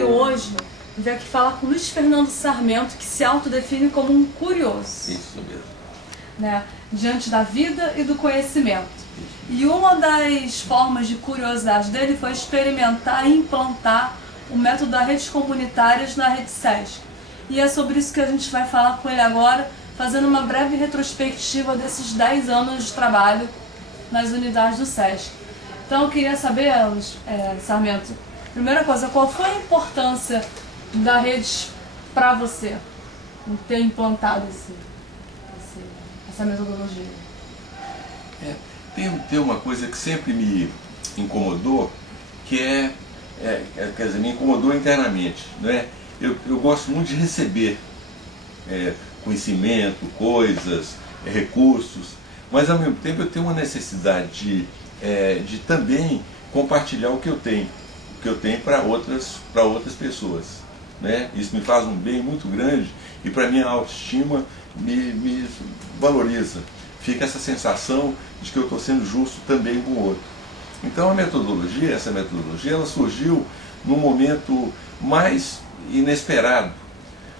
E hoje, eu vim aqui falar com o Luiz Fernando Sarmento, que se autodefine como um curioso. Isso mesmo. Né? Diante da vida e do conhecimento. E uma das formas de curiosidade dele foi experimentar e implantar o método das redes comunitárias na Rede Sesc. E é sobre isso que a gente vai falar com ele agora, fazendo uma breve retrospectiva desses 10 anos de trabalho nas unidades do Sesc. Então eu queria saber, Sarmento, primeira coisa, qual foi a importância da rede para você, em ter implantado essa metodologia? Tem uma coisa que sempre me incomodou, que quer dizer, me incomodou internamente, né? Eu gosto muito de receber conhecimento, coisas, recursos, mas ao mesmo tempo eu tenho uma necessidade de também compartilhar o que eu tenho para outras pessoas, né? Isso me faz um bem muito grande e para minha autoestima me valoriza. Fica essa sensação de que eu estou sendo justo também com o outro. Então essa metodologia, ela surgiu num momento mais inesperado.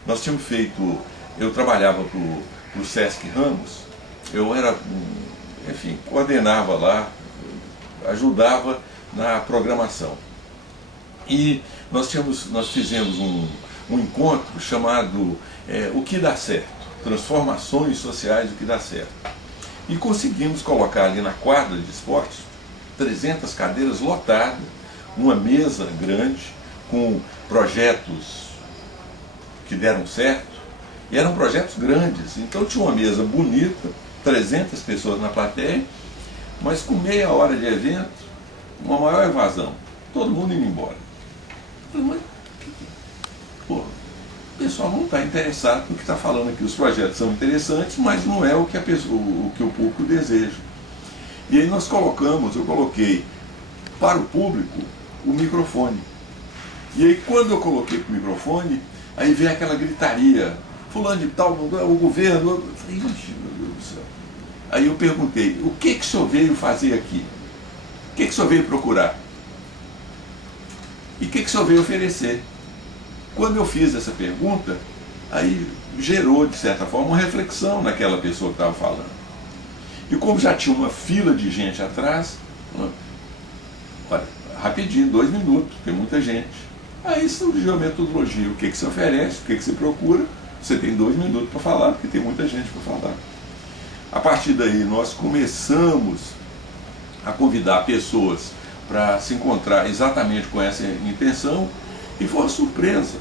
Nós tínhamos eu trabalhava para o Sesc Ramos, eu era, enfim, coordenava lá, ajudava na programação. E nós fizemos um encontro chamado O que dá certo? Transformações sociais, o que dá certo. E conseguimos colocar ali na quadra de esportes 300 cadeiras lotadas, uma mesa grande, com projetos que deram certo, e eram projetos grandes. Então tinha uma mesa bonita, 300 pessoas na plateia, mas com meia hora de evento, uma maior evasão, todo mundo indo embora. Eu falei, mas pô, o pessoal não está interessado no que está falando aqui. Os projetos são interessantes, mas não é o que o público deseja. E aí eu coloquei para o público o microfone. E aí quando eu coloquei para o microfone, aí veio aquela gritaria, fulano de tal, o governo. Eu falei, meu Deus do céu. Aí eu perguntei, o que o senhor veio fazer aqui? O que o senhor veio procurar? E o que o senhor veio oferecer? Quando eu fiz essa pergunta, aí gerou, de certa forma, uma reflexão naquela pessoa que estava falando. E como já tinha uma fila de gente atrás, olha, rapidinho, 2 minutos, tem muita gente. Aí surgiu a metodologia, o que você oferece, o que você procura, você tem 2 minutos para falar, porque tem muita gente para falar. A partir daí nós começamos a convidar pessoas para se encontrar exatamente com essa intenção, e foi uma surpresa,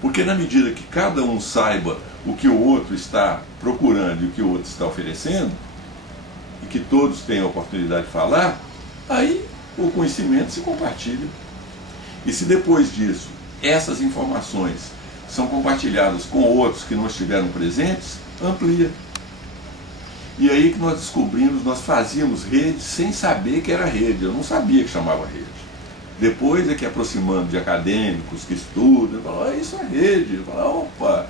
porque na medida que cada um saiba o que o outro está procurando e o que o outro está oferecendo, e que todos tenham a oportunidade de falar, aí o conhecimento se compartilha. E se depois disso essas informações são compartilhadas com outros que não estiveram presentes, amplia. E aí que nós descobrimos, nós fazíamos rede sem saber que era rede, eu não sabia que chamava rede. Depois é que aproximando de acadêmicos que estudam, eu falava, isso é rede, eu falava, opa.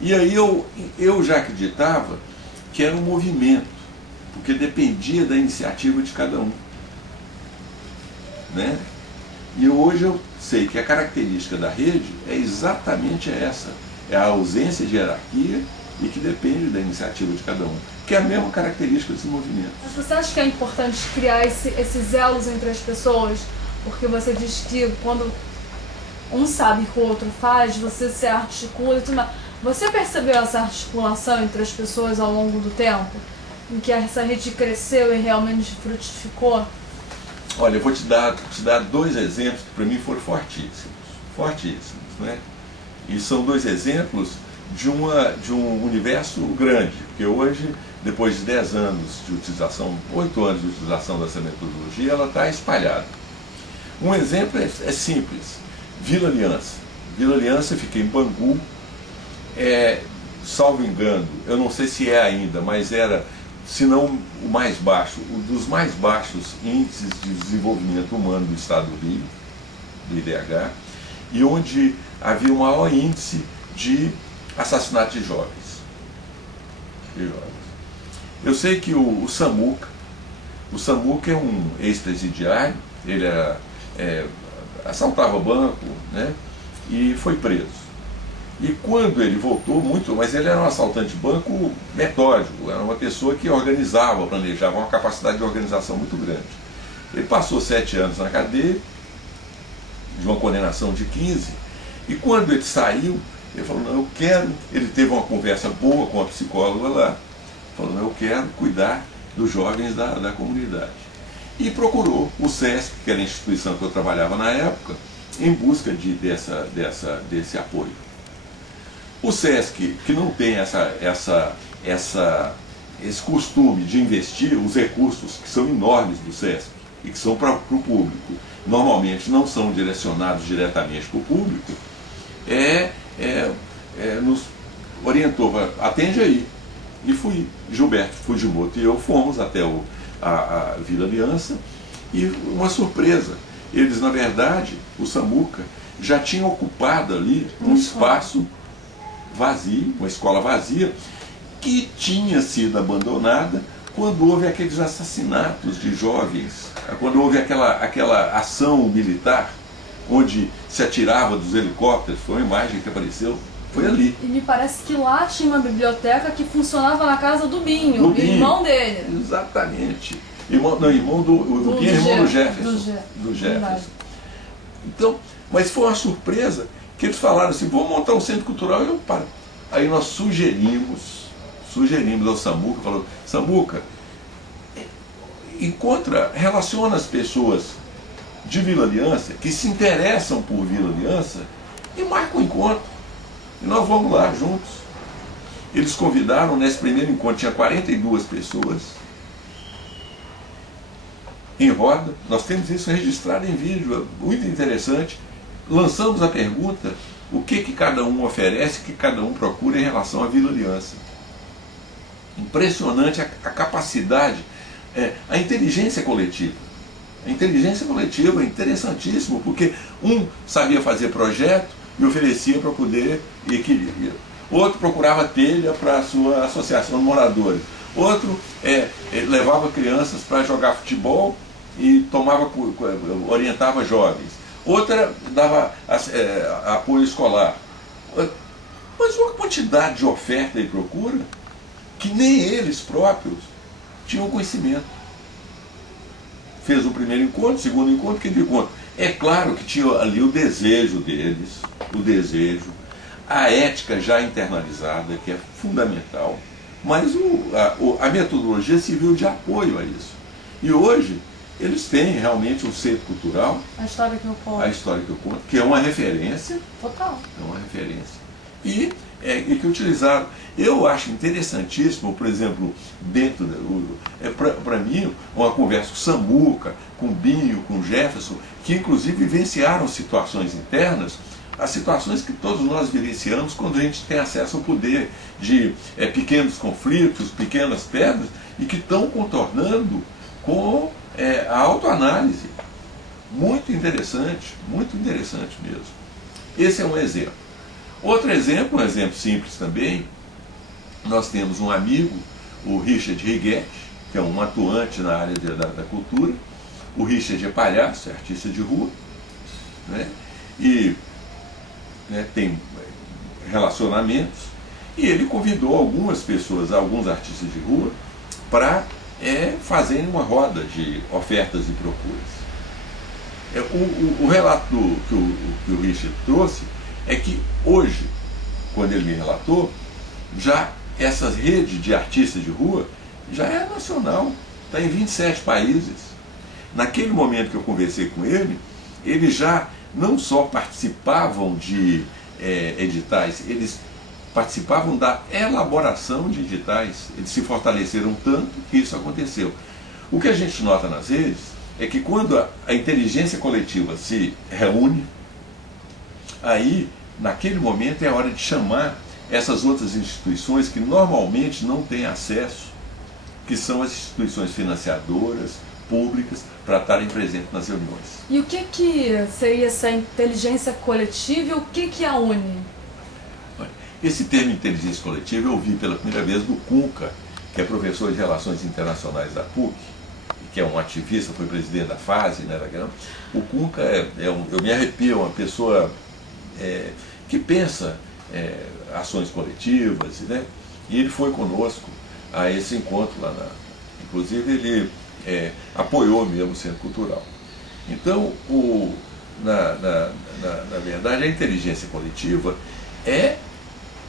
E aí eu já acreditava que era um movimento, porque dependia da iniciativa de cada um, né? E hoje eu sei que a característica da rede é exatamente essa, é a ausência de hierarquia e que depende da iniciativa de cada um, que é a mesma característica desse movimento. Mas você acha que é importante criar esses elos entre as pessoas? Porque você diz que quando um sabe que o outro faz, você se articula e tudo mais. Você percebeu essa articulação entre as pessoas ao longo do tempo? Em que essa rede cresceu e realmente frutificou? Olha, eu vou te dar 2 exemplos que para mim foram fortíssimos, né? E são 2 exemplos de um universo grande, porque hoje, depois de 10 anos de utilização, 8 anos de utilização dessa metodologia, ela está espalhada. Um exemplo é simples, Vila Aliança. Vila Aliança fica em Bangu, salvo engano, eu não sei se é ainda, mas era, se não o mais baixo, um dos mais baixos índices de desenvolvimento humano do estado do Rio, do IDH, e onde havia o maior índice de assassinato de jovens. Eu sei que o Samuca é um ex-presidiário, ele assaltava banco, né? E foi preso. E quando ele voltou, mas ele era um assaltante de banco metódico, era uma pessoa que organizava, planejava, uma capacidade de organização muito grande. Ele passou 7 anos na cadeia, de uma condenação de 15, e quando ele saiu, ele falou, não, eu quero, ele teve uma conversa boa com a psicóloga lá, falou, não, eu quero cuidar dos jovens da comunidade. E procurou o SESC, que era a instituição que eu trabalhava na época, em busca desse apoio. O SESC, que não tem esse costume de investir os recursos que são enormes do SESC e que são para o público, normalmente não são direcionados diretamente para o público, nos orientou, atende aí. E fui, Gilberto Fujimoto e eu fomos até a Vila Aliança, e uma surpresa, eles na verdade, o Samuca, já tinham ocupado ali um espaço vazio, uma escola vazia, que tinha sido abandonada quando houve aqueles assassinatos de jovens, quando houve aquela ação militar, onde se atirava dos helicópteros, foi uma imagem que apareceu, foi ali. E me parece que lá tinha uma biblioteca que funcionava na casa do Binho, irmão dele. Exatamente. Irmão do Jefferson. Do Jefferson. Então, mas foi uma surpresa que eles falaram assim, vamos montar um centro cultural. Aí nós sugerimos ao Samuca, falou, Samuca, relaciona as pessoas de Vila Aliança, que se interessam por Vila Aliança, e marca um encontro. E nós vamos lá juntos. Eles convidaram, nesse primeiro encontro, tinha 42 pessoas, em roda. Nós temos isso registrado em vídeo, muito interessante. Lançamos a pergunta, o que cada um oferece, o que cada um procura em relação à Vila Aliança. Impressionante a capacidade, a inteligência coletiva. A inteligência coletiva é interessantíssimo, porque um sabia fazer projeto e oferecia para poder equilibrar. Outro procurava telha para a sua associação de moradores. Outro levava crianças para jogar futebol e orientava jovens. Outra dava apoio escolar. Mas uma quantidade de oferta e procura que nem eles próprios tinham conhecimento. Fez o primeiro encontro, o segundo encontro, quinto encontro. É claro que tinha ali o desejo deles, a ética já internalizada, que é fundamental, mas a metodologia serviu de apoio a isso. E hoje, eles têm realmente um centro cultural, a história que eu conto, que é uma referência. Total. É uma referência. E que utilizaram. Eu acho interessantíssimo, por exemplo, para mim, uma conversa com Samuca, com Binho, com Jefferson, que inclusive vivenciaram situações internas, as situações que todos nós vivenciamos quando a gente tem acesso ao poder de pequenos conflitos, pequenas pedras, e que estão contornando com a autoanálise. Muito interessante mesmo. Esse é um exemplo. Outro exemplo, um exemplo simples também, nós temos um amigo, o Richard Righetti, que é um atuante na área da cultura. O Richard é palhaço, é artista de rua, né? E tem relacionamentos, e ele convidou algumas pessoas, alguns artistas de rua, para fazerem uma roda de ofertas e procuras. O relato que o Richard trouxe é que hoje, quando ele me relatou, já essa rede de artistas de rua já é nacional, está em 27 países. Naquele momento que eu conversei com ele, eles já não só participavam de editais, eles participavam da elaboração de editais. Eles se fortaleceram tanto que isso aconteceu. O que a gente nota nas redes é que quando a inteligência coletiva se reúne, aí, naquele momento, é hora de chamar essas outras instituições que normalmente não têm acesso, que são as instituições financiadoras, públicas, para estarem presentes nas reuniões. E o que seria essa inteligência coletiva e o que a une? Esse termo inteligência coletiva eu ouvi pela primeira vez do Cunca, que é professor de Relações Internacionais da PUC, que é um ativista, foi presidente da FASE, né, o Cunca eu me arrepio, uma pessoa que pensa ações coletivas, né? E ele foi conosco a esse encontro lá inclusive ele apoiou mesmo o Centro Cultural. Então, na verdade, a inteligência coletiva é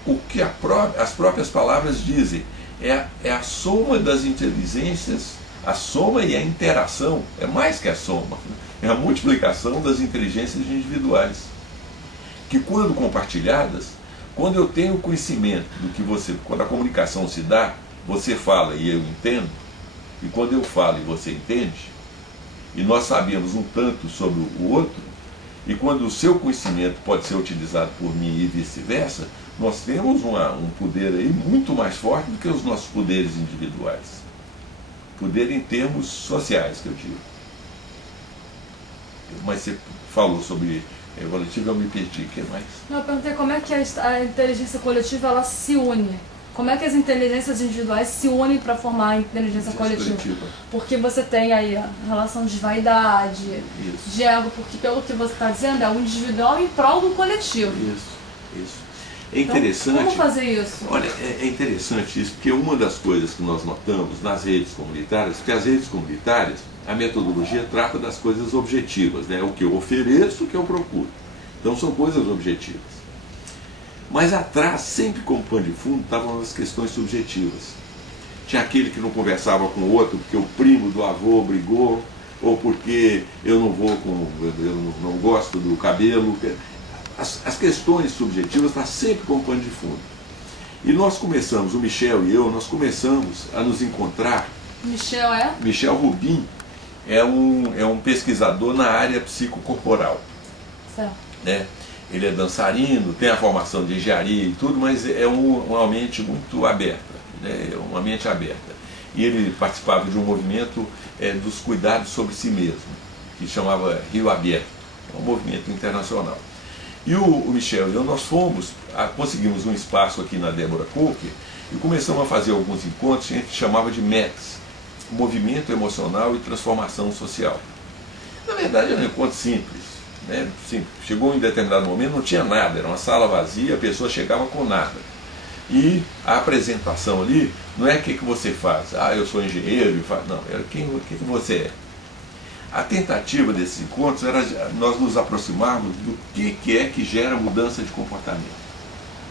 o que as próprias palavras dizem, é a soma das inteligências, a soma e a interação, é mais que a soma, é a multiplicação das inteligências individuais, que quando compartilhadas, quando eu tenho conhecimento do que quando a comunicação se dá, você fala e eu entendo, e quando eu falo e você entende, e nós sabemos um tanto sobre o outro, e quando o seu conhecimento pode ser utilizado por mim e vice-versa, nós temos um poder aí muito mais forte do que os nossos poderes individuais. Poder em termos sociais, que eu digo. Mas você falou sobre evolutivo, eu me perdi. O que mais? Não, eu perguntei como é que a inteligência coletiva ela se une. Como é que as inteligências individuais se unem para formar a inteligência coletiva? Porque você tem aí a relação de vaidade, de ego, porque pelo que você está dizendo, é o individual em prol do coletivo. Isso. É interessante. Então, como fazer isso? Olha, é interessante isso, porque uma das coisas que nós notamos nas redes comunitárias, porque as redes comunitárias, a metodologia trata das coisas objetivas, né? O que eu ofereço, o que eu procuro. Então são coisas objetivas. Mas atrás, sempre como pano de fundo, estavam as questões subjetivas. Tinha aquele que não conversava com o outro porque o primo do avô brigou, ou porque eu não gosto do cabelo. As questões subjetivas estão sempre como pano de fundo. E nós começamos, o Michel e eu, nós começamos a nos encontrar. Michel é? Michel Rubin é um pesquisador na área psicocorporal. Certo. Né? Ele é dançarino, tem a formação de engenharia e tudo, mas é uma mente muito aberta, né? É uma mente aberta. E ele participava de um movimento dos cuidados sobre si mesmo, que chamava Rio Aberto, um movimento internacional. E o Michel e eu, nós conseguimos um espaço aqui na Débora Coker e começamos a fazer alguns encontros que a gente chamava de METS, Movimento Emocional e Transformação Social. Na verdade, era um encontro simples. Né? Sim, chegou em determinado momento, não tinha nada, era uma sala vazia, a pessoa chegava com nada. E a apresentação ali não é o que você faz, eu sou engenheiro, não, era o que você é. A tentativa desses encontros era nós nos aproximarmos do que é que gera mudança de comportamento.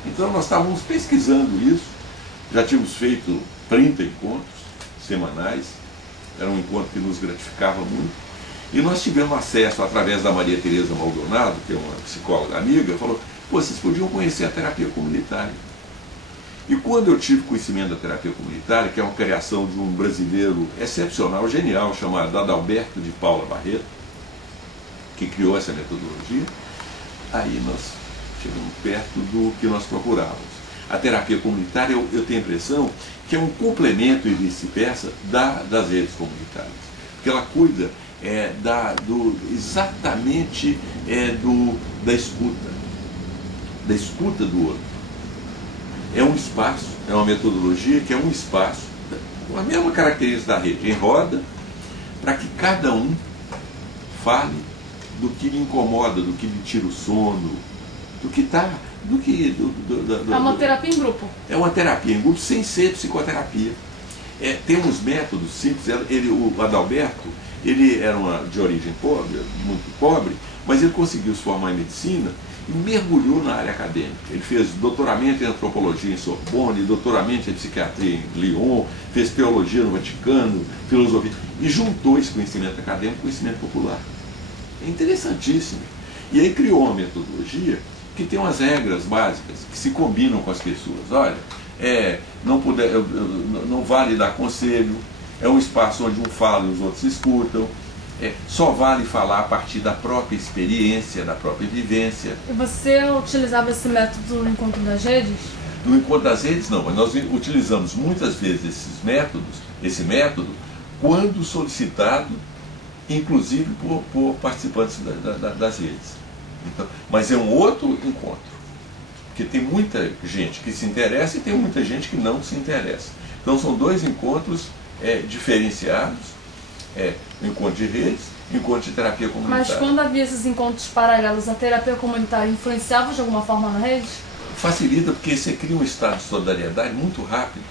Então nós estávamos pesquisando isso, já tínhamos feito 30 encontros semanais, era um encontro que nos gratificava muito. E nós tivemos acesso, através da Maria Tereza Maldonado, que é uma psicóloga amiga, falou, vocês podiam conhecer a terapia comunitária. E quando eu tive conhecimento da terapia comunitária, que é uma criação de um brasileiro excepcional, genial, chamado Adalberto de Paula Barreto, que criou essa metodologia, aí nós chegamos perto do que nós procurávamos. A terapia comunitária, eu tenho a impressão que é um complemento e vice-versa das redes comunitárias. Porque ela cuida exatamente da escuta do outro. É um espaço, é uma metodologia que é um espaço, com a mesma característica da rede, em roda, para que cada um fale do que lhe incomoda, do que lhe tira o sono, do que está... É uma terapia em grupo. É uma terapia em grupo sem ser psicoterapia. Tem uns métodos simples, o Adalberto, ele era de origem pobre, muito pobre, mas ele conseguiu se formar em medicina e mergulhou na área acadêmica. Ele fez doutoramento em antropologia em Sorbonne, doutoramento em psiquiatria em Lyon, fez teologia no Vaticano, filosofia, e juntou esse conhecimento acadêmico com conhecimento popular. É interessantíssimo. E aí criou uma metodologia que tem umas regras básicas que se combinam com as pessoas. Olha, não vale dar conselho, é um espaço onde um fala e os outros escutam, só vale falar a partir da própria experiência, da própria vivência. E você utilizava esse método no encontro das redes? No encontro das redes não, mas nós utilizamos muitas vezes esse método, quando solicitado, inclusive por participantes das redes. Então, mas é um outro encontro, porque tem muita gente que se interessa e tem muita gente que não se interessa. Então são dois encontros diferenciados o encontro de redes, encontro de terapia comunitária. Mas quando havia esses encontros paralelos, a terapia comunitária influenciava de alguma forma na rede? Facilita, porque você cria um estado de solidariedade muito rápido.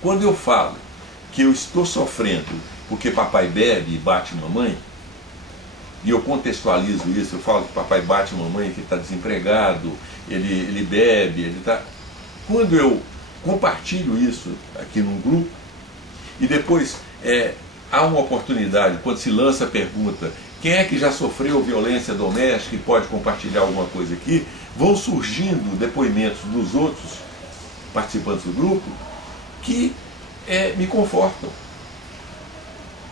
Quando eu falo que eu estou sofrendo porque papai bebe e bate mamãe, e eu contextualizo isso, eu falo que papai bate mamãe, que está desempregado, ele bebe, ele está... Quando eu compartilho isso aqui num grupo, e depois há uma oportunidade, quando se lança a pergunta, quem é que já sofreu violência doméstica e pode compartilhar alguma coisa aqui, vão surgindo depoimentos dos outros participantes do grupo que me confortam.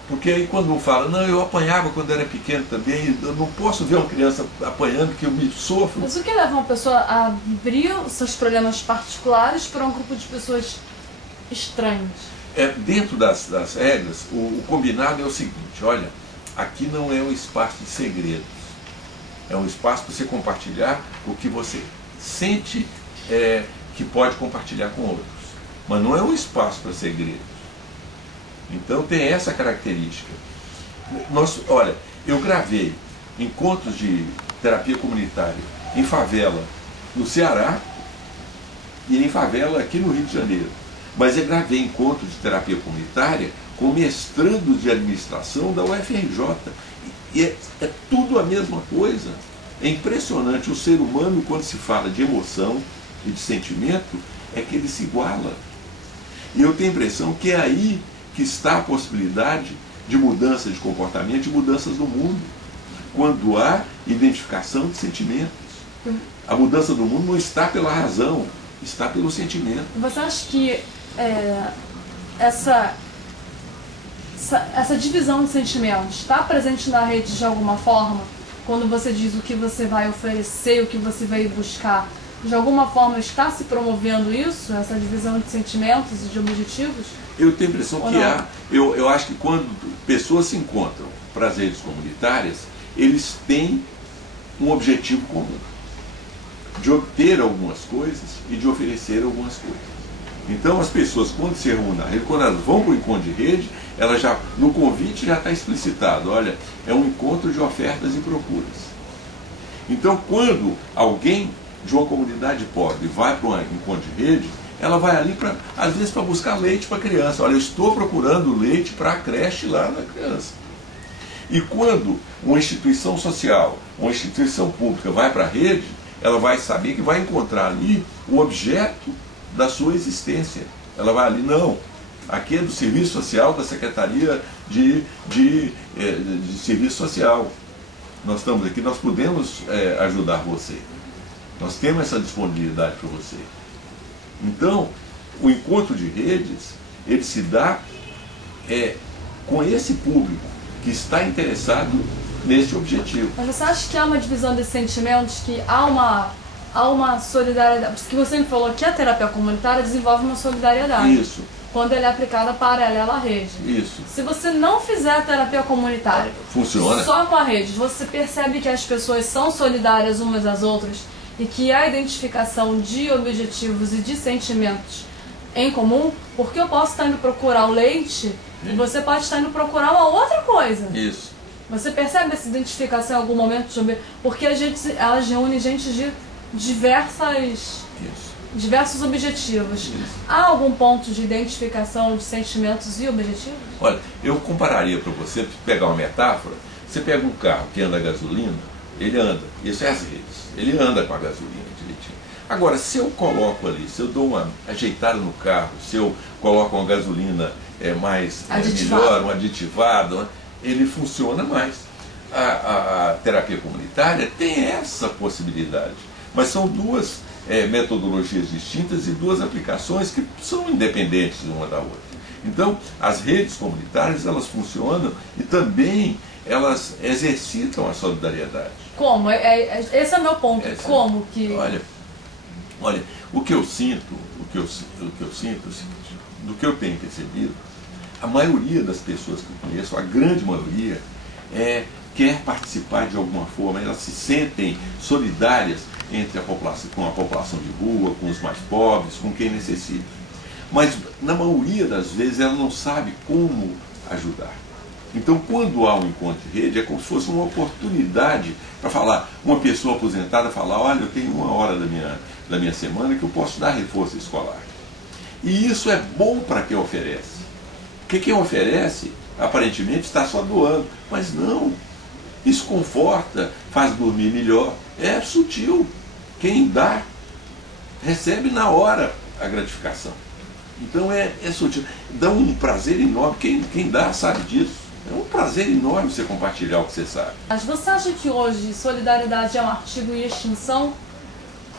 Porque aí quando um fala, não, eu apanhava quando era pequeno também, eu não posso ver uma criança apanhando que eu me sofro. Mas o que leva uma pessoa a abrir os seus problemas particulares para um grupo de pessoas estranhas? Dentro das regras, o combinado é o seguinte, olha, aqui não é um espaço de segredos, é um espaço para você compartilhar o que você sente que pode compartilhar com outros, mas não é um espaço para segredos. Então tem essa característica. Olha, eu gravei encontros de terapia comunitária em favela no Ceará e em favela aqui no Rio de Janeiro. Mas eu gravei encontros de terapia comunitária com mestrandos de administração da UFRJ. E é tudo a mesma coisa. É impressionante, o ser humano, quando se fala de emoção e de sentimento, é que ele se iguala. E eu tenho a impressão que é aí que está a possibilidade de mudança de comportamento, de mudanças no mundo, quando há identificação de sentimentos. A mudança do mundo não está pela razão, está pelo sentimento. Você acha que essa divisão de sentimentos está presente na rede de alguma forma? Quando você diz o que você vai oferecer, o que você vai buscar, de alguma forma está se promovendo isso, essa divisão de sentimentos e de objetivos? Eu tenho a impressão que há. Eu acho que quando pessoas se encontram para as redes comunitárias, eles têm um objetivo comum, de obter algumas coisas e de oferecer algumas coisas. Então as pessoas, quando se reúnem na rede, quando elas vão para o encontro de rede, elas já, no convite já está explicitado, olha, é um encontro de ofertas e procuras. Então quando alguém de uma comunidade pobre vai para um encontro de rede, ela vai ali, às vezes, para buscar leite para a criança. Olha, eu estou procurando leite para a creche lá na criança. E quando uma instituição social, uma instituição pública vai para a rede, ela vai saber que vai encontrar ali o objeto da sua existência. Ela vai ali, não, aqui é do Serviço Social, da Secretaria de Serviço Social. Nós estamos aqui, nós podemos ajudar você. Nós temos essa disponibilidade para você. Então, o encontro de redes, ele se dá com esse público que está interessado nesse objetivo. Mas você acha que há uma divisão desses sentimentos, que há uma solidariedade? Porque você me falou que a terapia comunitária desenvolve uma solidariedade. Isso. Quando ela é aplicada paralela à rede. Isso. Se você não fizer a terapia comunitária, funciona só com a rede, você percebe que as pessoas são solidárias umas às outras e que há identificação de objetivos e de sentimentos em comum, porque eu posso estar indo procurar o leite e você pode estar indo procurar uma outra coisa. Isso. Você percebe essa identificação em algum momento? Porque elas reúnem gente de diversos objetivos. Isso. Há algum ponto de identificação de sentimentos e objetivos? Olha, eu compararia para você, pegar uma metáfora, você pega um carro que anda a gasolina, ele anda, isso é as redes, ele anda com a gasolina direitinho. Agora, se eu coloco ali, se eu dou uma ajeitada no carro, se eu coloco uma gasolina melhor, um aditivado, ele funciona mais. A terapia comunitária tem essa possibilidade, mas são duas metodologias distintas e duas aplicações que são independentes uma da outra. Então, as redes comunitárias, elas funcionam e também elas exercitam a solidariedade. Como? Esse é o meu ponto. Como que... Olha, o que eu sinto é o seguinte, do que eu tenho percebido, a maioria das pessoas que eu conheço, a grande maioria, quer participar de alguma forma, elas se sentem solidárias com a população de rua, com os mais pobres, com quem necessita. Mas, na maioria das vezes, ela não sabe como ajudar. Então, quando há um encontro de rede, é como se fosse uma oportunidade para falar, uma pessoa aposentada falar, olha, eu tenho 1 hora da minha semana que eu posso dar reforço escolar. E isso é bom para quem oferece. Porque quem oferece, aparentemente, está só doando. Mas não. Isso conforta, faz dormir melhor. É sutil. Quem dá, recebe na hora a gratificação. Então é sutil. Dá um prazer enorme. Quem dá sabe disso. É um prazer enorme você compartilhar o que você sabe. Mas você acha que hoje solidariedade é um artigo em extinção?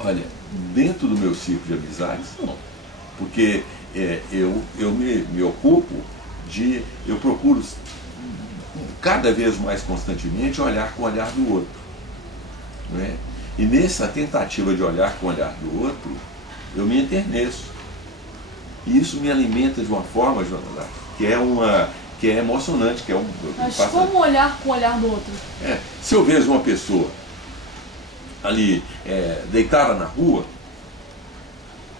Olha, dentro do meu ciclo de amizades, não. Porque eu me ocupo de... Eu procuro cada vez mais constantemente olhar com o olhar do outro. Não é? E nessa tentativa de olhar com o olhar do outro, eu me enterneço. E isso me alimenta de uma forma, Joana, que é emocionante. Mas como olhar com o olhar do outro? Se eu vejo uma pessoa ali deitada na rua,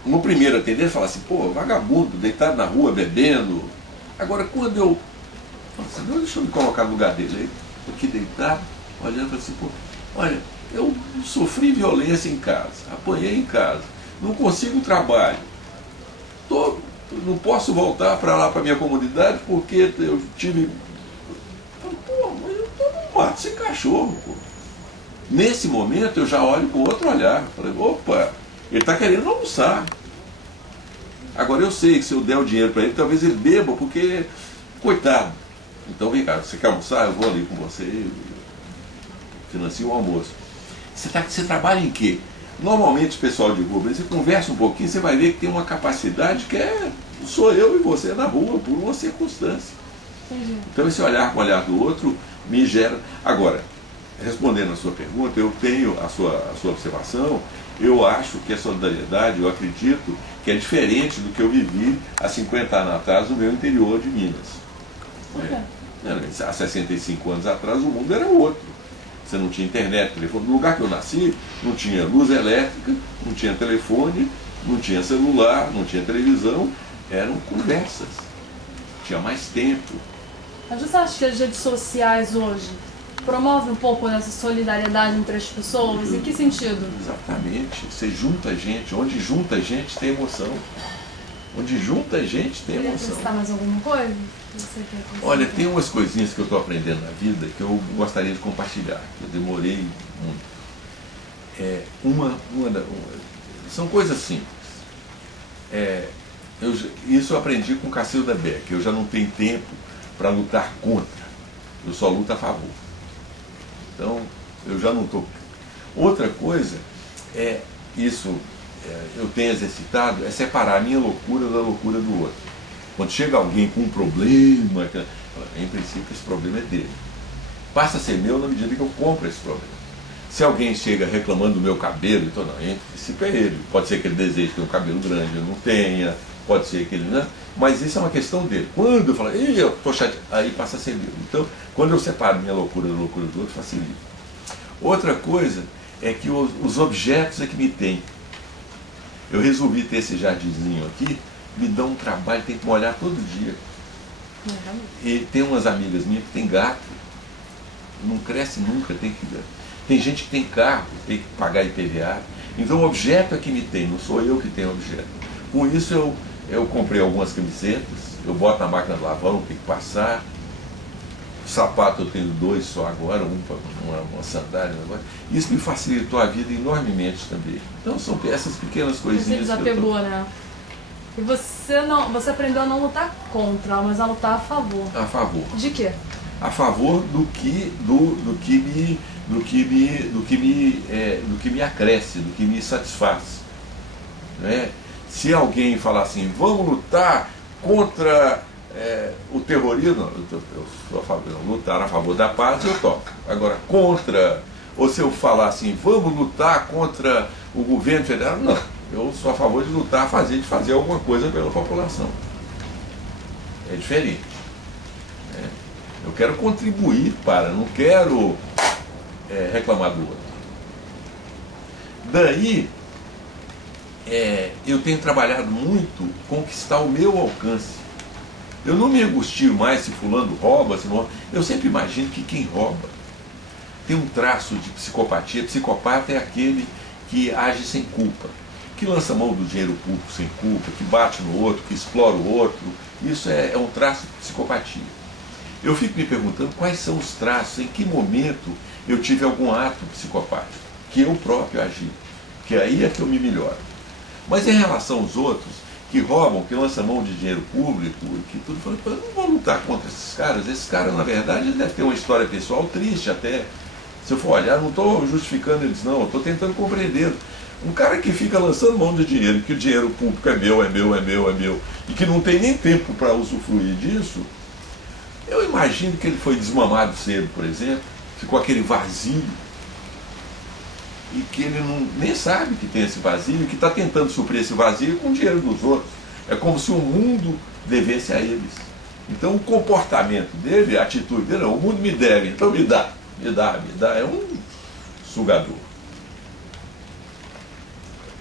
uma primeira tendência é falar assim, pô, vagabundo, deitado na rua, bebendo. Agora, quando eu falo assim, deixa eu me colocar no lugar dele aí, aqui deitado, olhando assim, pô, olha, eu sofri violência em casa, apanhei em casa, não consigo trabalho, não posso voltar para lá, para minha comunidade, porque eu tive... Pô, mas eu tô no mato sem cachorro, pô. Nesse momento eu já olho com outro olhar. Falei, opa, ele está querendo almoçar. Agora eu sei que se eu der o dinheiro para ele, talvez ele beba, porque, coitado. Então vem cá, você quer almoçar? Eu vou ali com você e financio o almoço. Você trabalha em quê? Normalmente o pessoal de rua, você conversa um pouquinho, você vai ver que tem uma capacidade que sou eu e você na rua, por uma circunstância. Entendi. Então esse olhar com o olhar do outro me gera... Agora, respondendo a sua pergunta, eu tenho a sua observação, eu acho que a solidariedade, eu acredito que é diferente do que eu vivi há 50 anos atrás no meu interior de Minas. Por quê? Há 65 anos atrás o mundo era outro. Você não tinha internet, telefone. No lugar que eu nasci, não tinha luz elétrica, não tinha telefone, não tinha celular, não tinha televisão, eram conversas. Tinha mais tempo. Mas você acha que as redes sociais hoje promovem um pouco essa solidariedade entre as pessoas? Em que sentido? Exatamente. Você junta gente. Onde junta gente tem emoção. Onde junta gente tem Queria emoção. acrescentar mais alguma coisa? Olha, tem umas coisinhas que eu estou aprendendo na vida que eu gostaria de compartilhar. Eu demorei muito. São coisas simples. Isso eu aprendi com Cacilda Beck. Eu já não tenho tempo para lutar contra. Eu só luto a favor. Então, eu já não estou... Outra coisa eu tenho exercitado, é separar a minha loucura da loucura do outro. Quando chega alguém com um problema, em princípio esse problema é dele. Passa a ser meu na medida que eu compro esse problema. Se alguém chega reclamando do meu cabelo, então não, em princípio é ele. Pode ser que ele deseje ter um cabelo grande, eu não tenha, pode ser que ele não... Mas isso é uma questão dele. Quando eu falo, eu estou chateado, aí passa a ser meu. Então, quando eu separo minha loucura da loucura do outro, facilita. Outra coisa é que os objetos é que me têm. Eu resolvi ter esse jardinzinho aqui, me dá um trabalho, tem que molhar todo dia. E tem umas amigas minhas que tem gato, não cresce nunca, tem gente que tem carro, tem que pagar IPVA. Então o objeto é que me tem, não sou eu que tenho objeto. Com isso eu comprei algumas camisetas, eu boto na máquina de lavar, não tem que passar. Sapato eu tenho 2 só agora, uma sandália agora. Isso me facilitou a vida enormemente também. Então são essas pequenas coisinhas. Você desapegou, né? E você aprendeu a não lutar contra, mas a lutar a favor. A favor. De quê? A favor do que me acresce, do que me satisfaz. Né? Se alguém falar assim, vamos lutar contra o terrorismo, eu sou a favor, lutar a favor da paz, eu toco. Agora, contra, ou se eu falar assim, vamos lutar contra o governo federal, não. Eu sou a favor de lutar, de fazer alguma coisa pela população. É diferente. Né? Eu quero contribuir não quero reclamar do outro. Daí, eu tenho trabalhado muito conquistar o meu alcance. Eu não me angustio mais se fulano rouba, se não rouba. Eu sempre imagino que quem rouba tem um traço de psicopatia. Psicopata é aquele que age sem culpa, que lança mão do dinheiro público sem culpa, que bate no outro, que explora o outro. Isso é um traço de psicopatia. Eu fico me perguntando quais são os traços, em que momento eu tive algum ato psicopático, que eu próprio agi, que aí é que eu me melhoro. Mas em relação aos outros, que roubam, que lançam mão de dinheiro público, que tudo, eu não vou lutar contra esses caras. Esses caras, na verdade, eles devem ter uma história pessoal triste até. Se eu for olhar, não estou justificando eles não, eu estou tentando compreender. Um cara que fica lançando mão de dinheiro, que o dinheiro público é meu, é meu, é meu, é meu, e que não tem nem tempo para usufruir disso, eu imagino que ele foi desmamado cedo, por exemplo, ficou aquele vazio, e que ele nem sabe que tem esse vazio, e que está tentando suprir esse vazio com o dinheiro dos outros. É como se o mundo devesse a eles. Então o comportamento dele, a atitude dele, o mundo me deve, então me dá, me dá, me dá, é um sugador.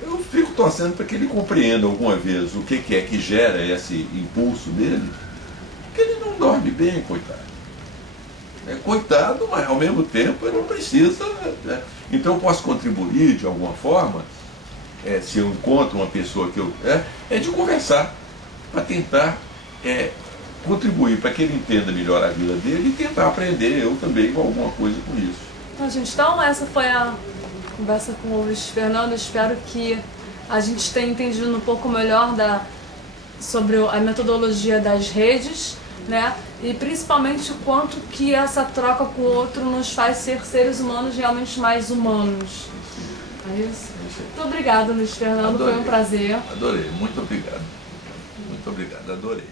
Eu fico torcendo para que ele compreenda alguma vez o que é que gera esse impulso dele, porque ele não dorme bem, coitado. É coitado, mas ao mesmo tempo ele não precisa, né? Então eu posso contribuir de alguma forma, se eu encontro uma pessoa que eu... é de conversar, para tentar contribuir para que ele entenda melhor a vida dele e tentar aprender eu também com alguma coisa com isso. Então, gente, essa foi a conversa com o Luiz Fernando. Espero que a gente tenha entendido um pouco melhor sobre a metodologia das redes, né? E principalmente o quanto que essa troca com o outro nos faz ser seres humanos realmente mais humanos. É isso? Muito obrigada, Luiz Fernando, adorei. Foi um prazer. Adorei, muito obrigado. Muito obrigado, adorei.